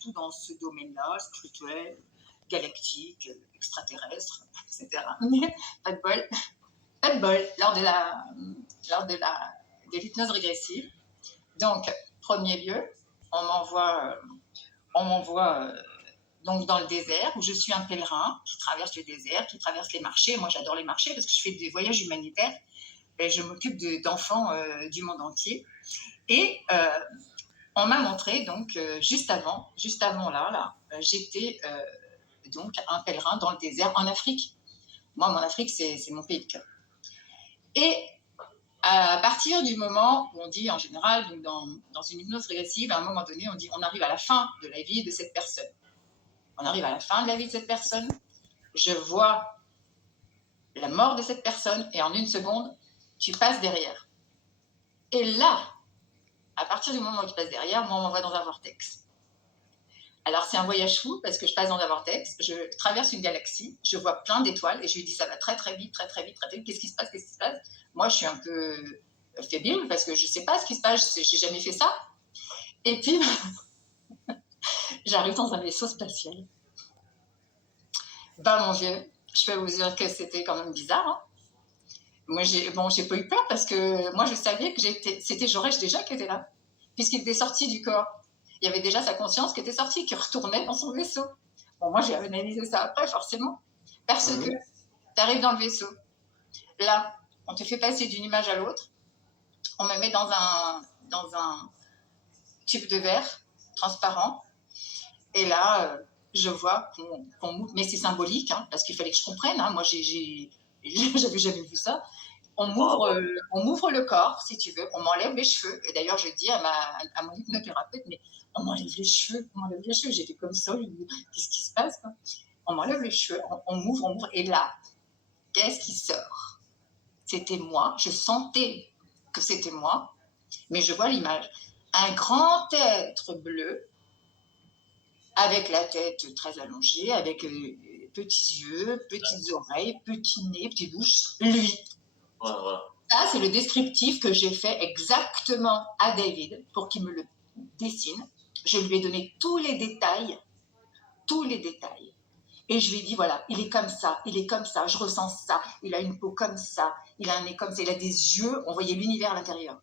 tout dans ce domaine-là, spirituel, galactique, extraterrestre, etc. Mais pas de bol, pas de bol lors de l'hypnose régressive. Donc, premier lieu, on m'envoie donc dans le désert où je suis un pèlerin qui traverse le désert, qui traverse les marchés. Moi, j'adore les marchés parce que je fais des voyages humanitaires et je m'occupe d'enfants du monde entier. Et on m'a montré donc juste avant là, j'étais donc un pèlerin dans le désert en Afrique. Moi, mon Afrique, c'est mon pays de cœur. Et à partir du moment où on dit en général, donc dans une hypnose régressive, à un moment donné, on dit on arrive à la fin de la vie de cette personne. On arrive à la fin de la vie de cette personne, je vois la mort de cette personne et en une seconde, tu passes derrière. Et là, à partir du moment où tu passes derrière, moi, on m'envoie dans un vortex. Alors, c'est un voyage fou parce que je passe dans un vortex, je traverse une galaxie, je vois plein d'étoiles et je lui dis ça va très très vite, très très vite, très très vite. Qu'est-ce qui se passe? Moi, je suis un peu fébrile parce que je ne sais pas ce qui se passe, je n'ai jamais fait ça. Et puis, j'arrive dans un vaisseau spatial. Ben, mon vieux, je peux vous dire que c'était quand même bizarre. Hein. Moi, j'ai pas eu peur parce que moi, je savais que c'était Jaurès déjà qui était là, puisqu'il était sorti du corps. Il y avait déjà sa conscience qui était sortie, qui retournait dans son vaisseau. Bon, moi, j'ai analysé ça après, forcément, parce que tu arrives dans le vaisseau. Là, on te fait passer d'une image à l'autre. On me met dans un tube de verre transparent. Et là, je vois qu'on m'ouvre. Mais c'est symbolique, hein, parce qu'il fallait que je comprenne. Hein. Moi, j'avais jamais vu ça. On m'ouvre le corps, si tu veux, on m'enlève les cheveux. Et d'ailleurs, je dis à mon hypnothérapeute, mais on m'enlève les cheveux, J'étais comme ça, je dis, qu'est-ce qui se passe quoi? On m'enlève les cheveux, on m'ouvre, et là, qu'est-ce qui sort? C'était moi, je sentais que c'était moi, mais je vois l'image. Un grand être bleu, avec la tête très allongée, avec petits yeux, petites oreilles, petit nez, petite bouche, lui. Voilà. Ça, c'est le descriptif que j'ai fait exactement à David pour qu'il me le dessine. Je lui ai donné tous les détails. Et je lui ai dit, voilà, il est comme ça, je ressens ça, il a une peau comme ça, il a un nez comme ça, il a des yeux, on voyait l'univers à l'intérieur.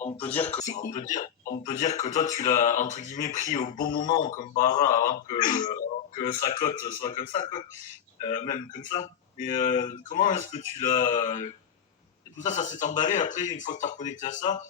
On peut dire que toi, tu l'as, entre guillemets, pris au bon moment, comme par hasard, avant que sa cote soit comme ça, quoi. Même comme ça. Mais comment est-ce que tu l'as... Et tout ça, ça s'est emballé après, une fois que tu as reconnecté à ça.